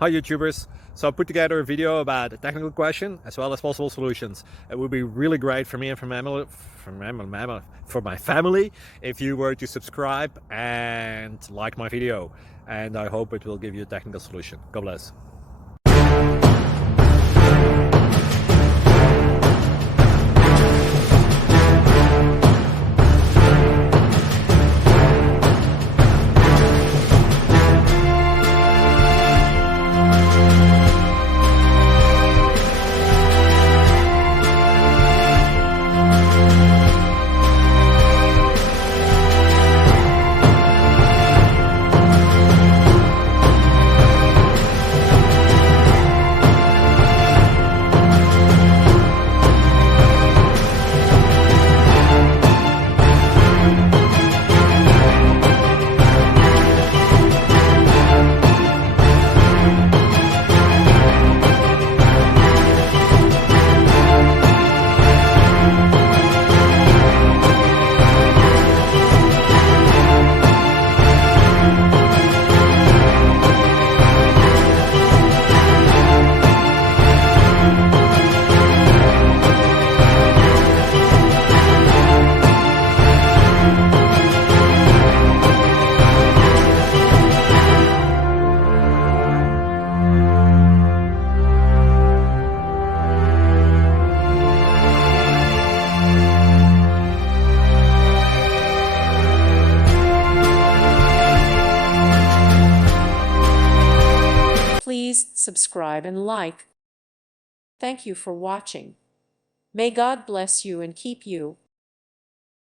Hi YouTubers! So I put together a video about a technical question as well as possible solutions. It would be really great for me and for my family if you were to subscribe and like my video, and I hope it will give you a technical solution. God bless. Please subscribe and like. Thank you for watching. May God bless you and keep you.